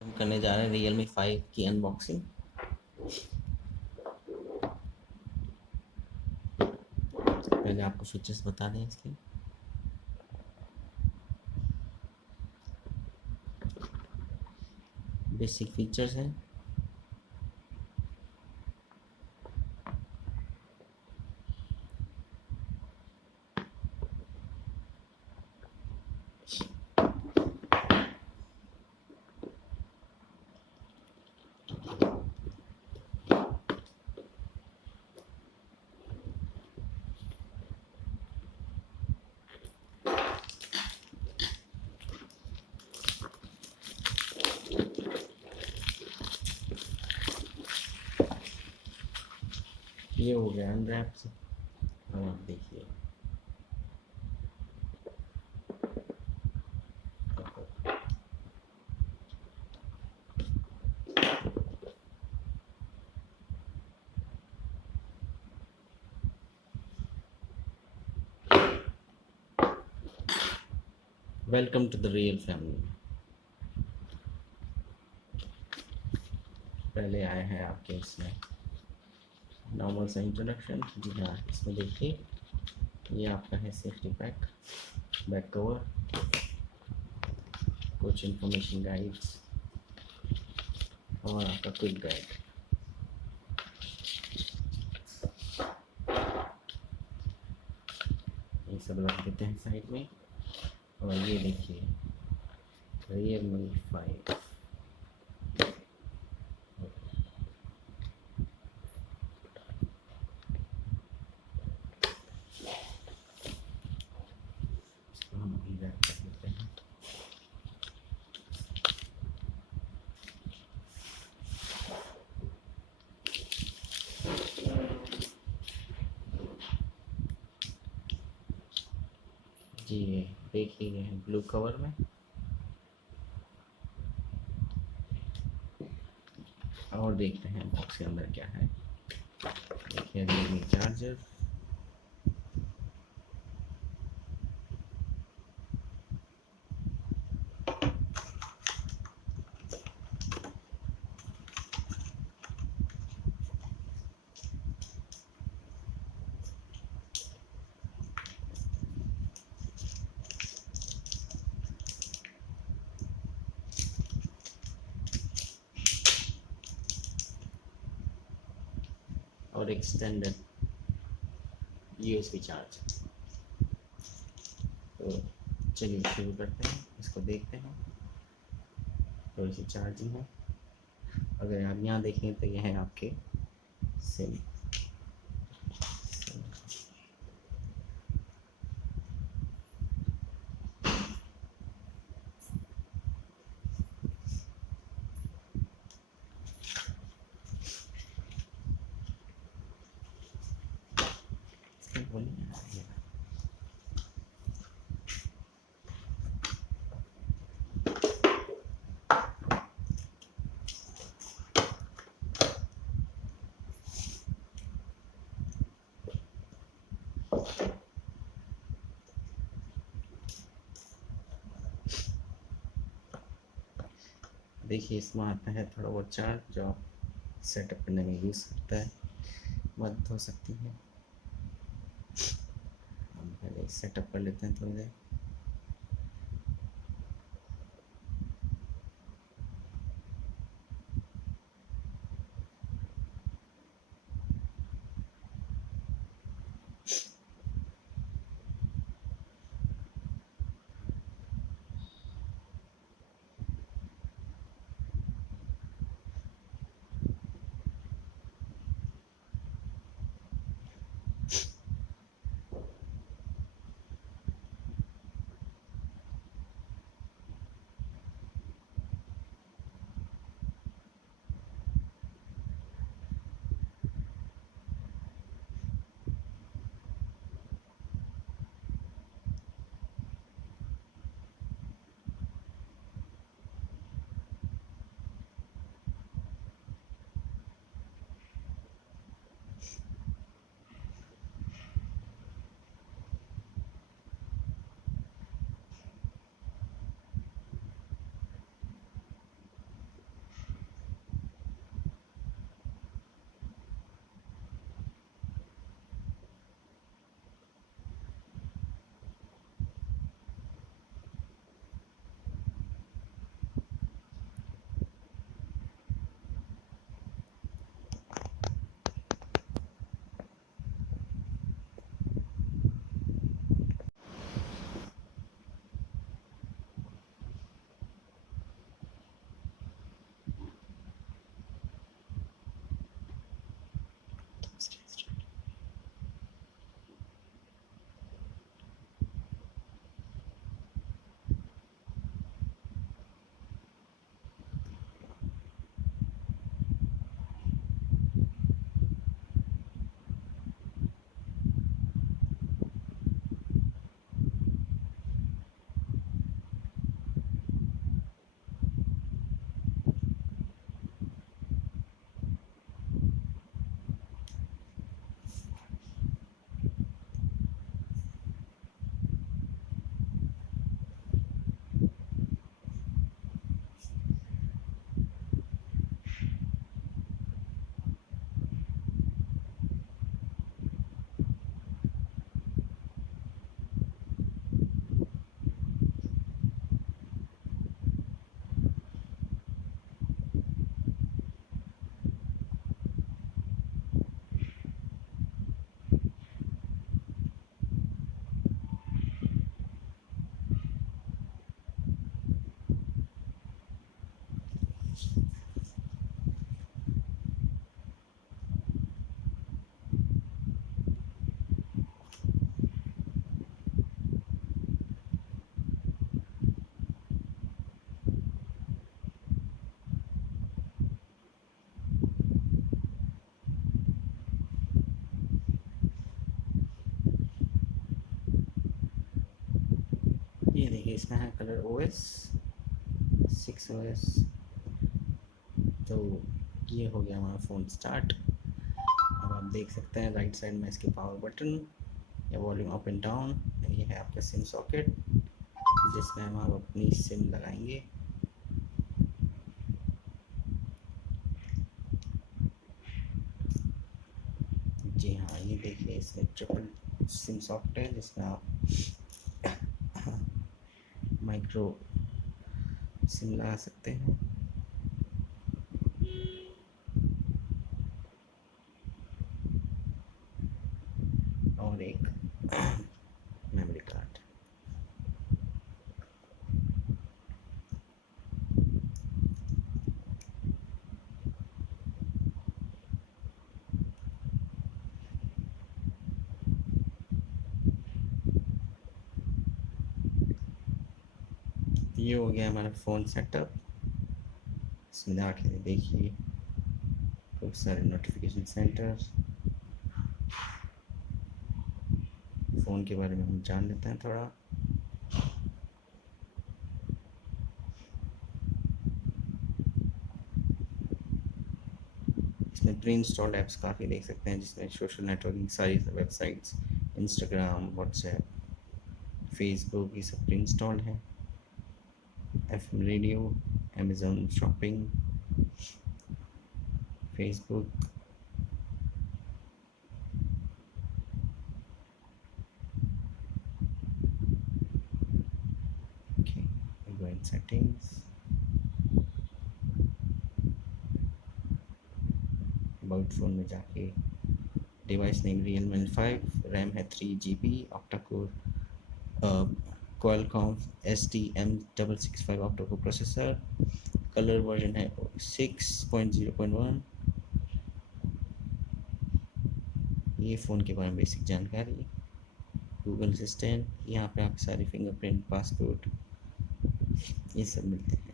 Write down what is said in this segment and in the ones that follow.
हम करने जा रहे हैं Realme 5 की अनबॉक्सिंग। पहले आपको फीचर्स बता दें इसके। बेसिक फीचर्स हैं। ये हो गया अनरैप से। और आप देखिए welcome to the real family. पहले आए हैं आपके इसमें नॉर्मल सा इंट्रोडक्शन। जी हाँ, इसमें देखिए ये आपका है सेफ्टी पैक, बैक कवर, कुछ इंफॉर्मेशन गाइड्स और आपका क्विक गाइड। ये सब रख देते हैं साइड में। और ये देखिए Realme 5। इसको हम अभी रैप कर देते हैं। जी ये देखिए ये है ब्लू कवर में। और देखते हैं बॉक्स के अंदर क्या है। देखिए Realme चार्जर, और एक्सटेंडेड USB चार्ज। तो चलिए शुरू करते हैं, इसको देखते हैं। थोड़ी सी चार्जिंग है। अगर आप यहाँ देखें तो यह है आपके सिम। बोलिए देखिए इसमें आता है थोड़ा बहुत चार्ज जो आप सेटअप करने में यूज़ करता है, मदद हो सकती है। हम पहले सेटअप कर लेते हैं थोड़ी देर। ये इसमें है कलर OS 6 OS। तो ये हो गया हमारा फ़ोन स्टार्ट। अब आप देख सकते हैं राइट साइड में इसके पावर बटन या वॉल्यूम अप एंड डाउन। ये है आपका सिम सॉकेट जिसमें हम अपनी सिम लगाएंगे। जी हाँ, ये देखिए इसमें ट्रिपल सिम सॉकेट है जिसमें आप माइक्रो सिम लगा सकते हैं और एक मेमोरी कार्ड। ये हो गया हमारा फ़ोन सेटअप। इसमें जाके देखिए खूब सारे नोटिफिकेशन सेंटर। फ़ोन के बारे में हम जान लेते हैं थोड़ा। इसमें प्री इंस्टॉल्ड ऐप्स काफ़ी देख सकते हैं जिसमें सोशल नेटवर्किंग सारी वेबसाइट्स, इंस्टाग्राम, व्हाट्सएप, फेसबुक, ये सब प्री इंस्टॉल्ड है। FM radio, Amazon shopping, Facebook. Okay, go in settings, about phone में जाके डिवाइस नेम Realme 5, रैम है 3 GB, octa core Qualcomm STM665 octa core processor, colour version है 6.0.1। ये phone के बारे में बेसिक जानकारी। गूगल असिस्टेंट, यहाँ पे आप सारे फिंगरप्रिंट, पासपोर्ट ये सब मिलते हैं।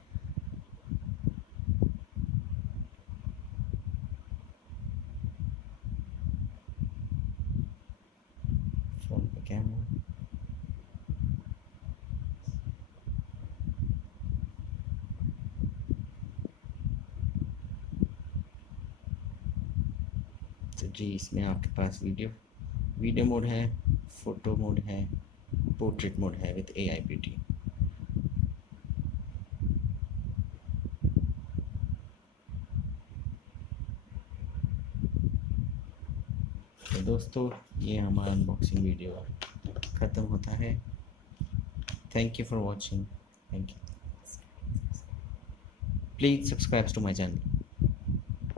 फ़ोन का कैमरा, तो जी इसमें आपके पास वीडियो मोड है, फ़ोटो मोड है, पोर्ट्रेट मोड है विद AI ब्यूटी। तो दोस्तों ये हमारा अनबॉक्सिंग वीडियो ख़त्म होता है। Thank you for watching. Thank you. Please subscribe to my channel.